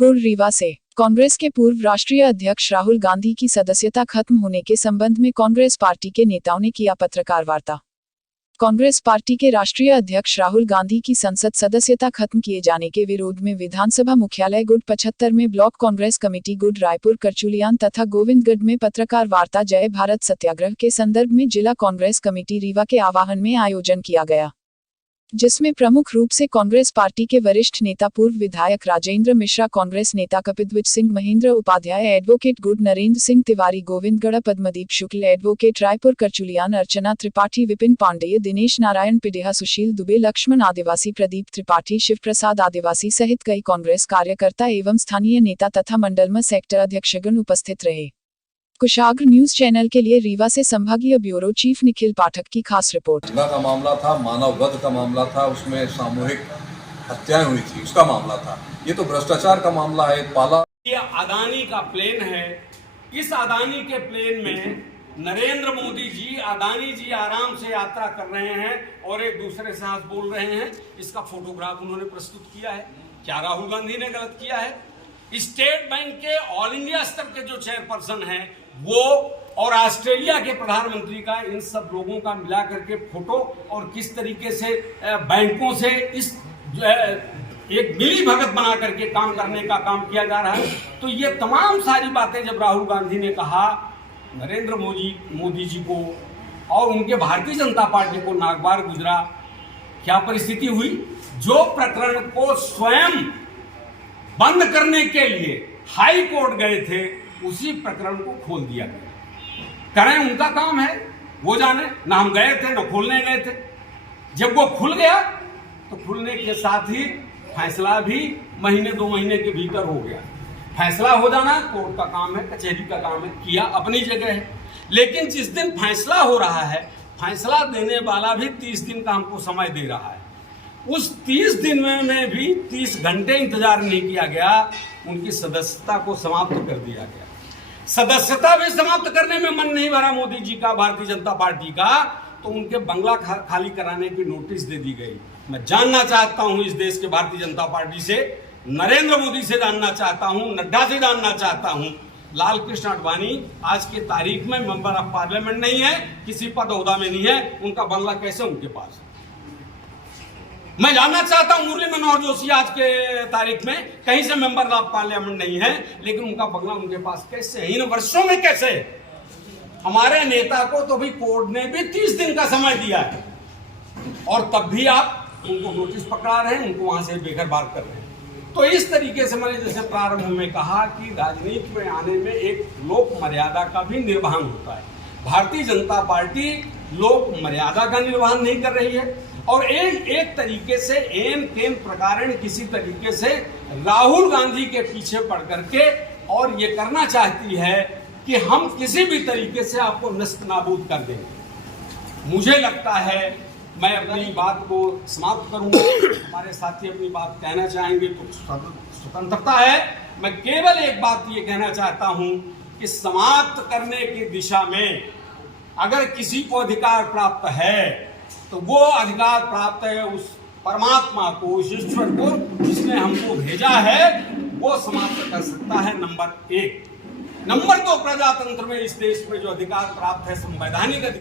गुड़ रीवा से कांग्रेस के पूर्व राष्ट्रीय अध्यक्ष राहुल गांधी की सदस्यता खत्म होने के संबंध में कांग्रेस पार्टी के नेताओं ने किया पत्रकार वार्ता। कांग्रेस पार्टी के राष्ट्रीय अध्यक्ष राहुल गांधी की संसद सदस्यता खत्म किए जाने के विरोध में विधानसभा मुख्यालय गुड़ 75 में ब्लॉक कांग्रेस कमेटी गुड़ रायपुर करचुलियान तथा गोविंदगढ़ में पत्रकार वार्ता जय भारत सत्याग्रह के संदर्भ में जिला कांग्रेस कमेटी रीवा के आह्वान में आयोजन किया गया, जिसमें प्रमुख रूप से कांग्रेस पार्टी के वरिष्ठ नेता पूर्व विधायक राजेंद्र मिश्रा, कांग्रेस नेता कपिद्विज सिंह, महेंद्र उपाध्याय, एडवोकेट गुड़ नरेंद्र सिंह तिवारी, गोविंदगढ़ पद्मदीप शुक्ल, एडवोकेट रायपुर करचुलियान अर्चना त्रिपाठी, विपिन पांडेय, दिनेश नारायण पिडेहा, सुशील दुबे, लक्ष्मण आदिवासी, प्रदीप त्रिपाठी, शिव प्रसाद आदिवासी सहित कई कांग्रेस कार्यकर्ता एवं स्थानीय नेता तथा मंडलम सेक्टर अध्यक्षगण उपस्थित रहे। कुशाग्र न्यूज चैनल के लिए रीवा से संभागीय ब्यूरो चीफ निखिल पाठक की खास रिपोर्ट। का मामला था, मानववध का मामला था, उसमें सामूहिक हत्याएं हुई थी, उसका मामला था। ये तो भ्रष्टाचार का मामला है। पाला ये अदानी का प्लेन है। इस अदानी के प्लेन में नरेंद्र मोदी जी, अदानी जी आराम से यात्रा कर रहे हैं और एक दूसरे से हाथ बोल रहे हैं। इसका फोटोग्राफ उन्होंने प्रस्तुत किया है। क्या राहुल गांधी ने गलत किया है? स्टेट बैंक के ऑल इंडिया स्तर के जो चेयरपर्सन हैं वो और ऑस्ट्रेलिया के प्रधानमंत्री का, इन सब लोगों का मिला करके फोटो और किस तरीके से बैंकों से इस एक मिली भगत बना करके काम करने का काम किया जा रहा है। तो ये तमाम सारी बातें जब राहुल गांधी ने कहा नरेंद्र मोदी जी को और उनके भारतीय जनता पार्टी को नागवार गुजरा। क्या परिस्थिति हुई? जो प्रकरण को स्वयं बंद करने के लिए हाई कोर्ट गए थे, उसी प्रकरण को खोल दिया गया। करें, उनका काम है, वो जाने। ना हम गए थे, ना खोलने गए थे। जब वो खुल गया तो खुलने के साथ ही फैसला भी महीने 2 महीने के भीतर हो गया। फैसला हो जाना कोर्ट का काम है, कचहरी का काम है, किया अपनी जगह है। लेकिन जिस दिन फैसला हो रहा है, फैसला देने वाला भी 30 दिन का हमको समय दे रहा है। उस 30 दिन में भी 30 घंटे इंतजार नहीं किया गया, उनकी सदस्यता को समाप्त कर दिया गया। सदस्यता भी समाप्त करने में मन नहीं भरा मोदी जी का, भारतीय जनता पार्टी का, तो उनके बंगला खाली कराने की नोटिस दे दी गई। मैं जानना चाहता हूं इस देश के भारतीय जनता पार्टी से, नरेंद्र मोदी से जानना चाहता हूं, नड्डा से जानना चाहता हूं, लाल कृष्ण आडवाणी आज के तारीख में मेंबर ऑफ पार्लियामेंट नहीं है, किसी पद ओहदा में नहीं है, उनका बंगला कैसे उनके पास? मैं जानना चाहता हूं मुरली मनोहर जोशी आज के तारीख में कहीं से मेंबर ऑफ पार्लियामेंट नहीं है, लेकिन उनका बंगला उनके पास कैसे? इन वर्षों में कैसे? हमारे नेता को तो भी कोर्ट ने भी 30 दिन का समय दिया है और तब भी आप उनको नोटिस पकड़ा रहे हैं, उनको वहां से बेघरबार कर रहे हैं। तो इस तरीके से मैंने जैसे प्रारंभ में कहा कि राजनीति में आने में एक लोक मर्यादा का भी निर्वहन होता है। भारतीय जनता पार्टी लोक मर्यादा का निर्वहन नहीं कर रही है और एक तरीके से एन केन प्रकारेण किसी तरीके से राहुल गांधी के पीछे पड़ करके और ये करना चाहती है कि हम किसी भी तरीके से आपको नष्ट नाबूद कर देंगे। मुझे लगता है मैं अपनी बात को समाप्त करूंगा। हमारे साथी अपनी बात कहना चाहेंगे तो स्वतंत्रता है। मैं केवल एक बात ये कहना चाहता हूं कि समाप्त करने की दिशा में अगर किसी को अधिकार प्राप्त है तो वो अधिकार प्राप्त है उस परमात्मा को, उस ईश्वर को जिसने हमको भेजा है, वो समाप्त कर सकता है। नंबर 1। नंबर 2, प्रजातंत्र में इस देश में जो अधिकार प्राप्त है, संवैधानिक अधिकार